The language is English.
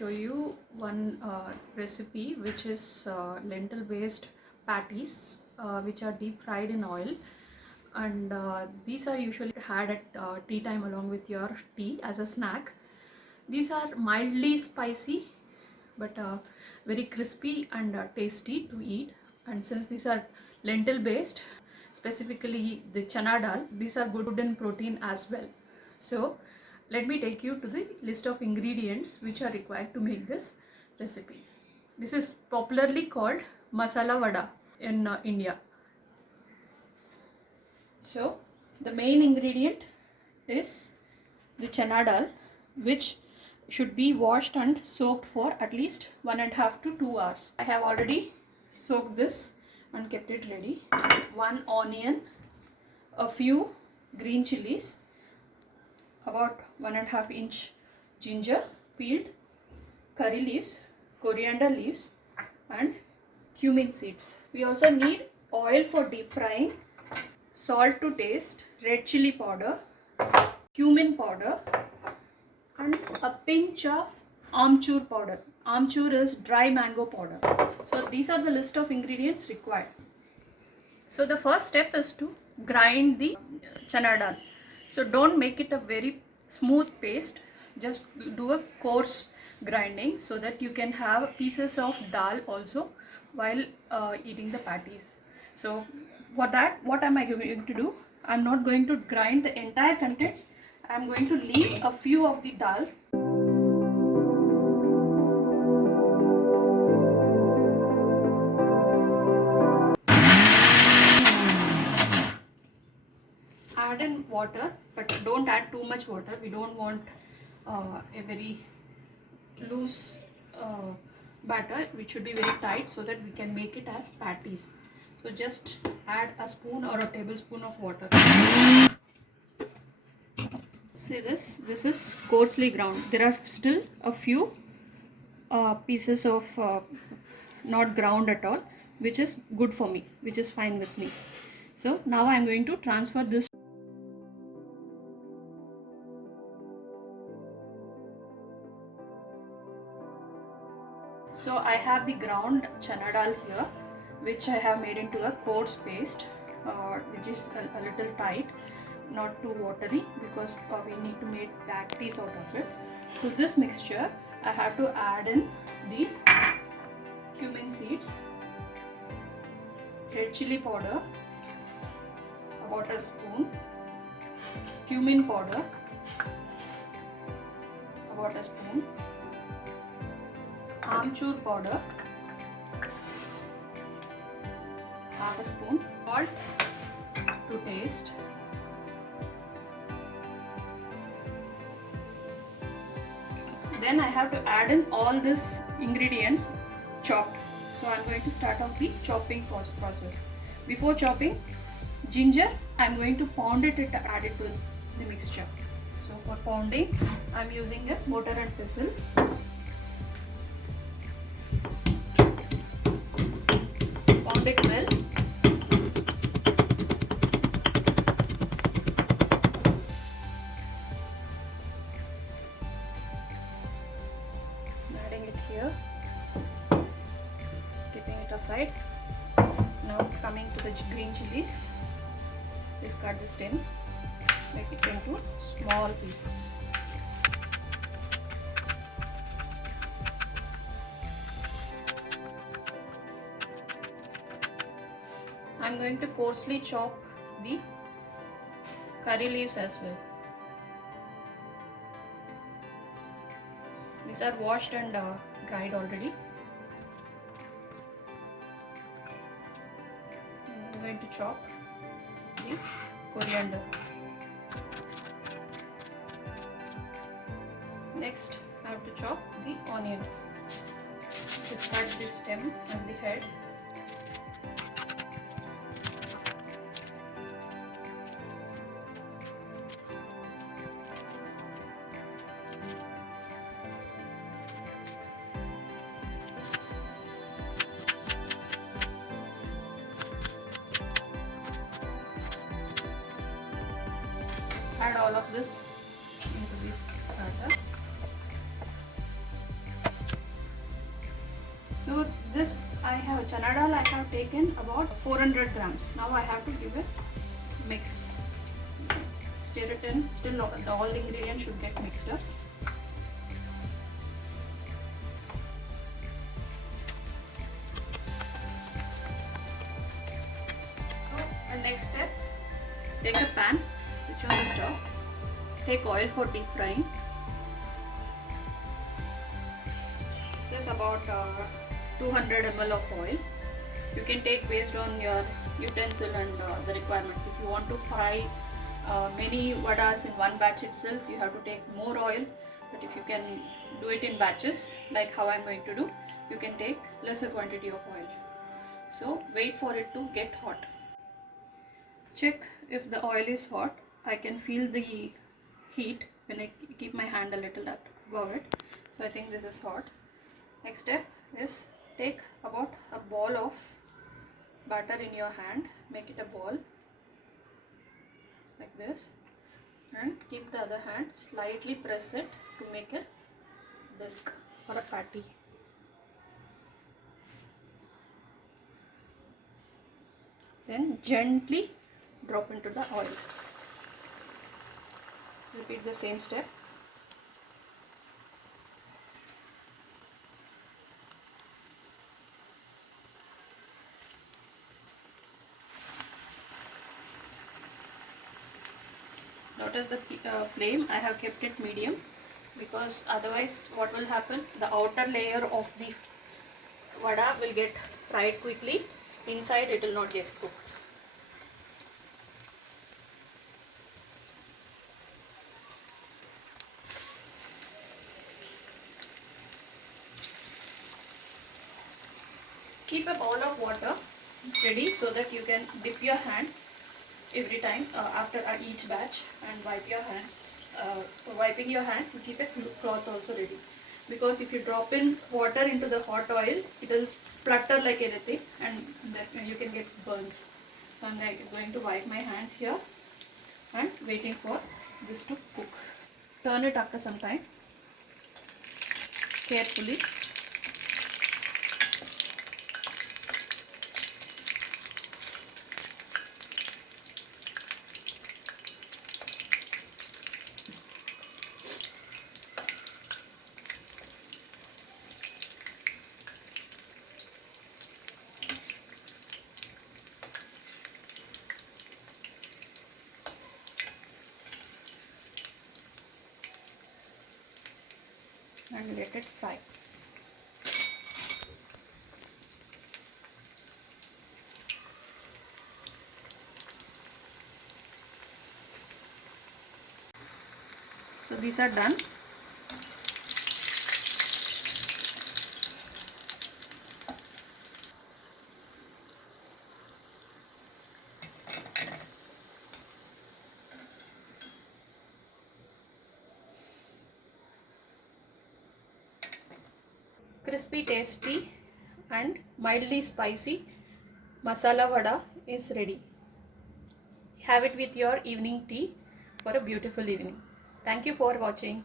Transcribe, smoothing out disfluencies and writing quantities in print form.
show you one recipe which is lentil based patties which are deep fried in oil, and these are usually had at tea time along with your tea as a snack. These are mildly spicy but very crispy and tasty to eat, and since these are lentil based, specifically the chana dal, these are good in protein as well. So let me take you to the list of ingredients which are required to make this recipe. This is popularly called masala vada in India. So the main ingredient is the chana dal, which should be washed and soaked for at least 1.5 to 2 hours. I have already soaked this and kept it ready. 1 onion, a few green chilies, about 1.5 inch ginger peeled, curry leaves, coriander leaves, and cumin seeds. We also need oil for deep frying, salt to taste, red chili powder, cumin powder, and a pinch of amchur powder. Amchur is dry mango powder. So these are the list of ingredients required. So the first step is to grind the chana dal. So don't make it a very smooth paste, just do a coarse grinding so that you can have pieces of dal also while eating the patties. So for that, what am I going to do? I'm not going to grind the entire contents. I'm going to leave a few of the dal. Add in water, but don't add too much water. We don't want a very loose batter, which should be very tight so that we can make it as patties. So just add a spoon or a tablespoon of water. See this is coarsely ground. There are still a few pieces of not ground at all, which is good for me, which is fine with me. So now I am going to transfer this. So I have the ground chana dal here, which I have made into a coarse paste, which is a little tight, not too watery, because we need to make patties out of it. To this mixture, I have to add in these cumin seeds, red chili powder, about a spoon, cumin powder, about a spoon, amchur powder, half a spoon, salt to taste, then I have to add in all these ingredients chopped. So I'm going to start off the chopping process. Before chopping, ginger, I'm going to pound it and add it to the mixture. So for pounding, I'm using a mortar and pestle. Pound it well. Adding it here, keeping it aside. Now coming to the green chilies, discard the stem, make it into small pieces. I'm going to coarsely chop the curry leaves as well. These are washed and dried already. I'm going to chop the coriander. Next, I have to chop the onion. Discard the stem and the head. Add all of this into this batter. So this, I have chana dal, I have taken about 400 grams. Now I have to give it mix. Stir it in. Still all the ingredients should get mixed up. So the next step, take a pan, switch on the stove, take oil for deep frying. Just about 200 ml of oil. You can take based on your utensil and the requirements. If you want to fry many vadas in one batch itself, you have to take more oil. But if you can do it in batches, like how I'm going to do, you can take lesser quantity of oil. So wait for it to get hot. Check if the oil is hot. I can feel the heat when I keep my hand a little above it. So I think this is hot. Next step is take about a ball of batter in your hand, make it a ball like this, and keep the other hand, slightly press it to make a disc or a patty. Then gently drop into the oil. Repeat the same step. Notice the flame, I have kept it medium, because otherwise what will happen, the outer layer of the vada will get fried quickly, inside it will not get cooked. Keep a bowl of water ready so that you can dip your hand every time after each batch and wipe your hands. For wiping your hands, you keep a cloth also ready, because if you drop in water into the hot oil, it will splutter like anything and then you can get burns. So I'm going to wipe my hands here and waiting for this to cook. Turn it after some time carefully. And let it fry. So these are done. Crispy, tasty and mildly spicy masala vada is ready. Have it with your evening tea for a beautiful evening. Thank you for watching.